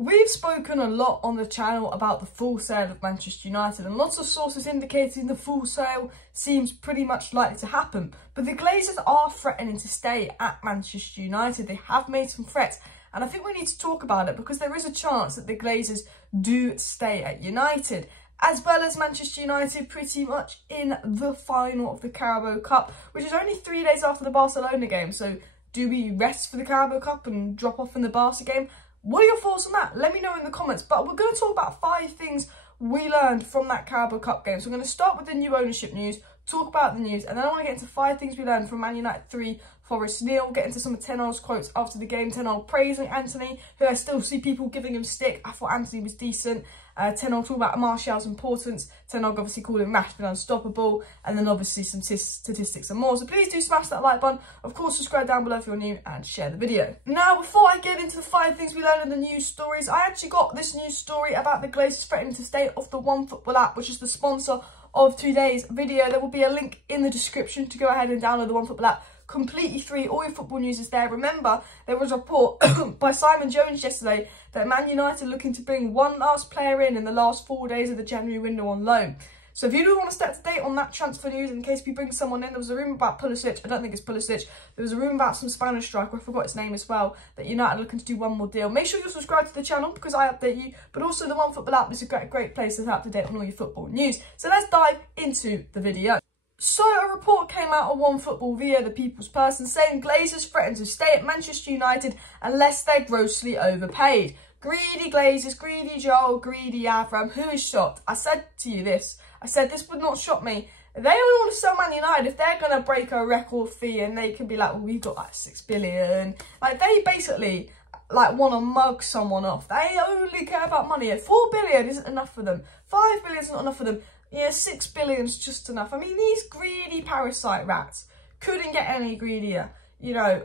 We've spoken a lot on the channel about the full sale of Manchester United, and lots of sources indicating the full sale seems pretty much likely to happen. But the Glazers are threatening to stay at Manchester United. They have made some threats, and I think we need to talk about it because there is a chance that the Glazers do stay at United, as well as Manchester United pretty much in the final of the Carabao Cup, which is only 3 days after the Barcelona game. So do we rest for the Carabao Cup and drop off in the Barca game? What are your thoughts on that? Let me know in the comments. But we're going to talk about 5 things we learned from that Carabao Cup game. So we're going to start with the new ownership news, talk about the news, and then I want to get into 5 things we learned from Man United 3, Forest 0, get into some of Ten-Hag's quotes after the game. Ten-Hag praising Anthony, who I still see people giving him stick. I thought Anthony was decent. Ten-Hag talking about Martial's importance. Ten-Hag obviously called him Rashford unstoppable, and then obviously some statistics and more. So please do smash that like button. Of course, subscribe down below if you're new and share the video. Now, before I get into the 5 things we learned in the news stories, I actually got this news story about the Glazers threatening to stay off the OneFootball app, which is the sponsor of today's video. There will be a link in the description to go ahead and download the OneFootball app. Completely free. All your football news is there. Remember, there was a report by Simon Jones yesterday that Man United are looking to bring one last player in the last 4 days of the January window on loan. So if you do want to stay up to date on that transfer news, in case we bring someone in, there was a rumour about Pulisic. I don't think it's Pulisic. There was a rumour about some Spanish striker, I forgot his name as well, that United are looking to do one more deal. Make sure you subscribe to the channel because I update you, but also the OneFootball app is a great place to stay up to date on all your football news. So let's dive into the video. So a report came out of OneFootball via the People's Person saying Glazers threaten to stay at Manchester United unless they're grossly overpaid. Greedy Glazers, greedy Joel, greedy Abraham. Who is shocked? I said to you this. I said this would not shock me. They only want to sell Man United if they're going to break a record fee and they can be like, well, we've got like 6 billion. Like they basically like want to mug someone off. They only care about money. 4 billion isn't enough for them. 5 billion isn't enough for them. Yeah, 6 billion's just enough. I mean, these greedy parasite rats couldn't get any greedier. You know,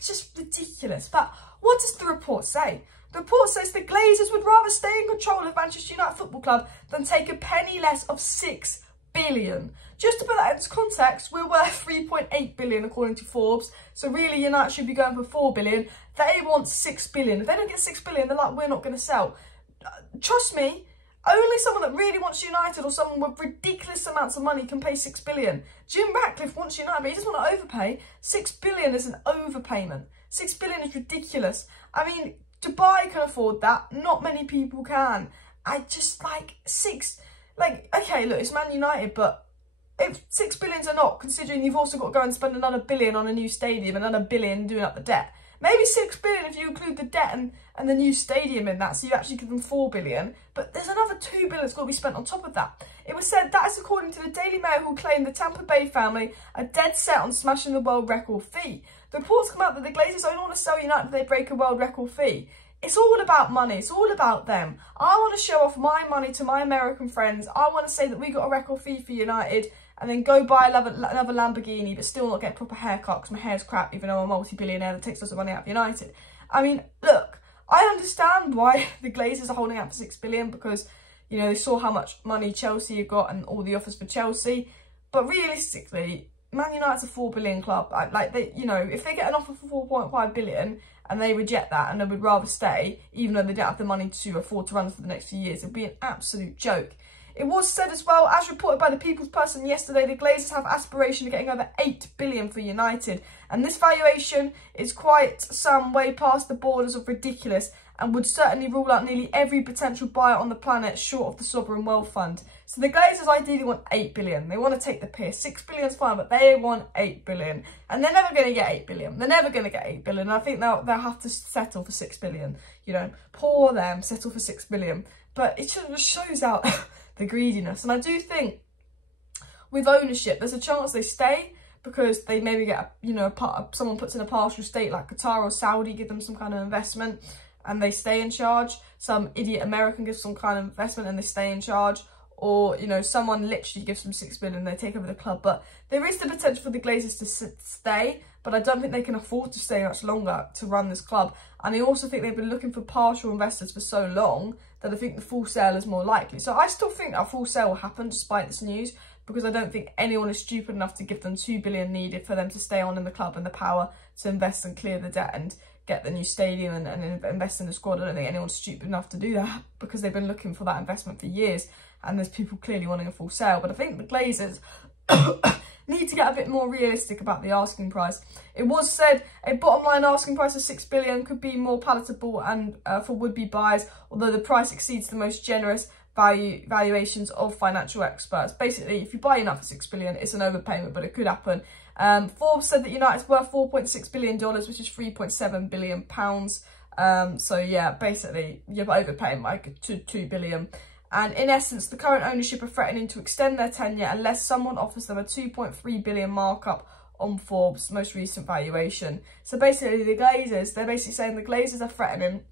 just ridiculous. But what does the report say? The report says the Glazers would rather stay in control of Manchester United Football Club than take a penny less of 6 billion. Just to put that into context, we're worth 3.8 billion according to Forbes. So really, United should be going for 4 billion. They want 6 billion. If they don't get 6 billion, they're like, we're not going to sell. Trust me. Only someone that really wants United or someone with ridiculous amounts of money can pay 6 billion. Jim Ratcliffe wants United, but he doesn't want to overpay. 6 billion is an overpayment. 6 billion is ridiculous. I mean, Dubai can afford that. Not many people can. I just like okay, look, it's Man United, but if 6 billions are not, considering you've also got to go and spend another billion on a new stadium, another billion doing up the debt. Maybe 6 billion if you include the debt and the new stadium in that, so you actually give them 4 billion. But there's another 2 billion that's got to be spent on top of that. It was said that is according to the Daily Mail, who claimed the Tampa Bay family are dead set on smashing the world record fee. The reports come out that the Glazers only want to sell United if they break a world record fee. It's all about money. It's all about them. I want to show off my money to my American friends. I want to say that we got a record fee for United and then go buy another Lamborghini but still not get a proper haircut because my hair's crap, even though I'm a multi-billionaire that takes lots of money out of United. I mean, look, I understand why the Glazers are holding out for 6 billion because, you know, they saw how much money Chelsea have got and all the offers for Chelsea. But realistically, Man United's a 4 billion club. Like, they, you know, if they get an offer for 4.5 billion and they reject that and they would rather stay, even though they don't have the money to afford to run for the next few years, it'd be an absolute joke. It was said as well, as reported by the People's Person yesterday, the Glazers have aspiration of getting over 8 billion for United. And this valuation is quite some way past the borders of ridiculous and would certainly rule out nearly every potential buyer on the planet short of the Sovereign Wealth Fund. So the Glazers ideally want 8 billion. They want to take the piss. 6 billion is fine, but they want 8 billion. And they're never going to get 8 billion. They're never going to get 8 billion. And I think they'll have to settle for 6 billion. You know, poor them, settle for 6 billion. But it just shows out the greediness. And I do think with ownership, there's a chance they stay because they maybe get, someone puts in a partial state like Qatar or Saudi, give them some kind of investment and they stay in charge. Some idiot American gives some kind of investment and they stay in charge. Or, you know, someone literally gives them 6 billion and they take over the club. But there is the potential for the Glazers to stay, but I don't think they can afford to stay much longer to run this club. And I also think they've been looking for partial investors for so long that I think the full sale is more likely. So I still think that a full sale will happen despite this news, because I don't think anyone is stupid enough to give them 2 billion needed for them to stay on in the club and the power to invest and clear the debt and get the new stadium and invest in the squad. I don't think anyone's stupid enough to do that, because they've been looking for that investment for years, and there's people clearly wanting a full sale. But I think the Glazers need to get a bit more realistic about the asking price. It was said a bottom line asking price of $6 billion could be more palatable and for would-be buyers, although the price exceeds the most generous valuations of financial experts. Basically, if you buy enough for $6 billion, it's an overpayment, but it could happen. Forbes said that United's worth $4.6 billion, which is £3.7 billion. So yeah, basically you're overpaying like $2 billion. And in essence, the current ownership are threatening to extend their tenure unless someone offers them a $2.3 billion markup on Forbes' most recent valuation. So basically, the Glazers, they're basically saying the Glazers are threatening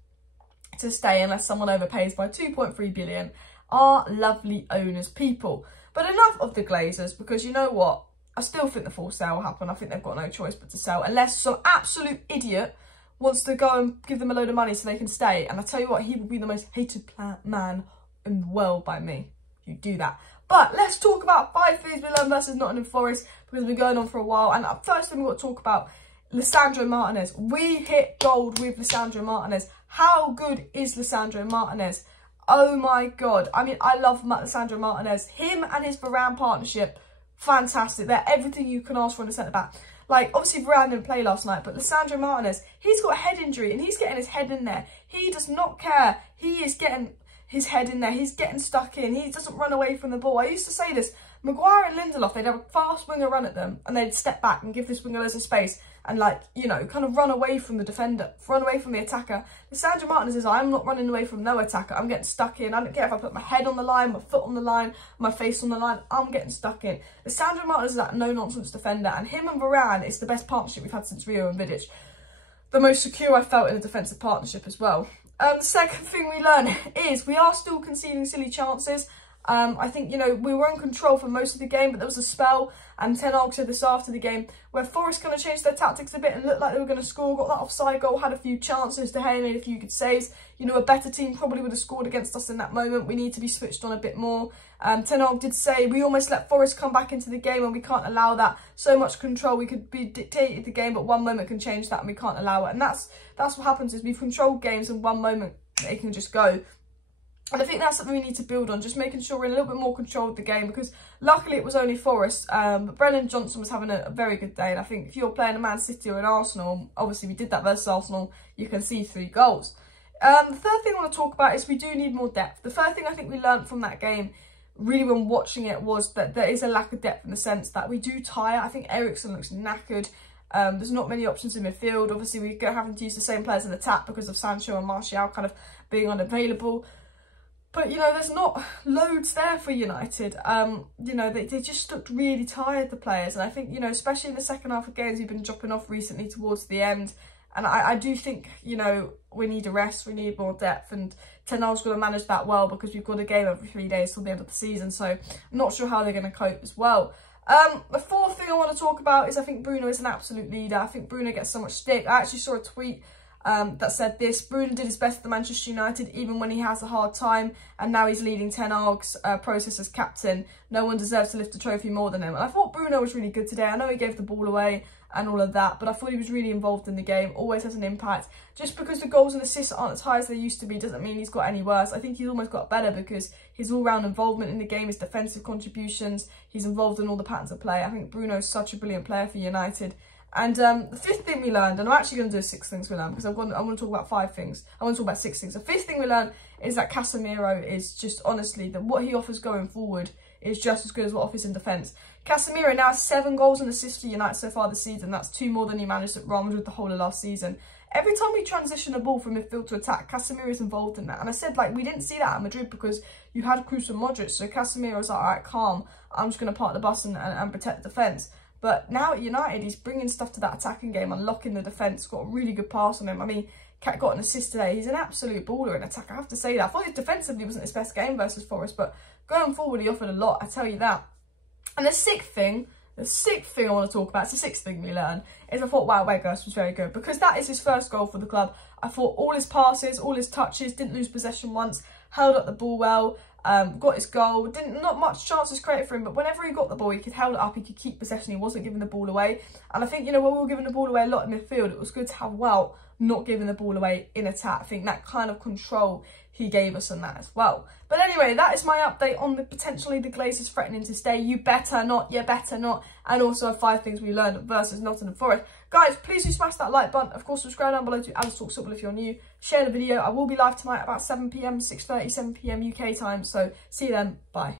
to stay unless someone overpays by $2.3 billion. Our lovely owners, people. But enough of the Glazers, because you know what? I still think the full sale will happen. I think they've got no choice but to sell, unless some absolute idiot wants to go and give them a load of money so they can stay. And I tell you what, he will be the most hated man in the world by me. You do that. But let's talk about 5 things we learned versus Nottingham Forest, because we've been going on for a while. And first thing we've got to talk about Lisandro Martinez. We hit gold with Lisandro Martinez. How good is Lisandro Martinez? Oh my God. I mean, I love Lisandro Martinez. Him and his Varane partnership, fantastic. They're everything you can ask for in a centre-back. Like, obviously Varane didn't play last night, but Lisandro Martinez, he's got a head injury and he's getting his head in there. He does not care. He is getting his head in there. He's getting stuck in. He doesn't run away from the ball. I used to say this. Maguire and Lindelof, they'd have a fast winger run at them and they'd step back and give this winger loads of space and, like, you know, kind of run away from the defender, run away from the attacker. Lisandro Martinez says, I'm not running away from no attacker. I'm getting stuck in. I don't care if I put my head on the line, my foot on the line, my face on the line. I'm getting stuck in. Lisandro Martinez is that no-nonsense defender, and him and Varane is the best partnership we've had since Rio and Vidic. The most secure I felt in a defensive partnership as well. The second thing we learn is we are still conceding silly chances. I think, you know, we were in control for most of the game, but there was a spell, and Ten Hag said this after the game, where Forest kind of changed their tactics a bit and looked like they were going to score, got that offside goal, had a few chances, De Gea made a few good saves. You know, a better team probably would have scored against us in that moment. We need to be switched on a bit more. Ten Hag did say, we almost let Forest come back into the game and we can't allow that. So much control, we could be dictated the game, but one moment can change that and we can't allow it. And that's what happens, is we've controlled games and one moment they can just go. And I think that's something we need to build on, just making sure we're in a little bit more control of the game, because luckily it was only Forest, but Brennan Johnson was having a very good day. And I think if you're playing a Man City or an Arsenal, obviously we did that versus Arsenal, you can see 3 goals. The third thing I want to talk about is we do need more depth. The third thing I think we learned from that game, really when watching it, was that there is a lack of depth in the sense that we do tire. I think Eriksen looks knackered. There's not many options in midfield. Obviously we're having to use the same players in attack because of Sancho and Martial kind of being unavailable. But, you know, there's not loads there for United. You know, they just looked really tired, the players. And I think, you know, especially in the second half of games, we've been dropping off recently towards the end. And I do think, you know, we need a rest, we need more depth. And Ten Hag's got to manage that well, because we've got a game every 3 days till the end of the season. So I'm not sure how they're going to cope as well. The fourth thing I want to talk about is I think Bruno is an absolute leader. I think Bruno gets so much stick. I actually saw a tweet that said this: Bruno did his best at the Manchester United even when he has a hard time, and now he's leading Ten Hag's process as captain. No one deserves to lift a trophy more than him. And I thought Bruno was really good today. I know he gave the ball away and all of that, but I thought he was really involved in the game, always has an impact. Just because the goals and assists aren't as high as they used to be doesn't mean he's got any worse. I think he's almost got better because his all-round involvement in the game, his defensive contributions, he's involved in all the patterns of play. I think Bruno's such a brilliant player for United. And the fifth thing we learned, and I'm actually going to do 6 things we learned, because I want to talk about 5 things. I want to talk about 6 things. The fifth thing we learned is that Casemiro is just, honestly, that what he offers going forward is just as good as what offers in defence. Casemiro now has 7 goals and assists for United so far this season. That's 2 more than he managed at Real Madrid the whole of last season. Every time we transition a ball from midfield to attack, Casemiro is involved in that. And I said, like, we didn't see that at Madrid because you had Kroos and Modric. So Casemiro's like, all right, calm. I'm just going to park the bus and protect the defence. But now at United, he's bringing stuff to that attacking game, unlocking the defence, got a really good pass on him. I mean, Cat got an assist today. He's an absolute baller in attack, I have to say that. I thought his defensively wasn't his best game versus Forest, but going forward, he offered a lot, I tell you that. And the sixth thing I want to talk about, it's the 6th thing we learned, is I thought, wow, Weghorst was very good, because that is his first goal for the club. I thought all his passes, all his touches, didn't lose possession once, held up the ball well, got his goal. Not much chances created for him, but whenever he got the ball, he could hold it up, he could keep possession, he wasn't giving the ball away. And I think, you know, when we were giving the ball away a lot in midfield, it was good to have Wout not giving the ball away in attack. I think that kind of control he gave us on that as well. But anyway, that is my update on potentially the Glazers threatening to stay. You better not, and also 5 things we learned versus Nottingham Forest. Guys, please do smash that like button. Of course, subscribe down below to Alice Talks Football if you're new. Share the video. I will be live tonight about 7 PM, 6:30, 7 PM UK time. So see you then. Bye.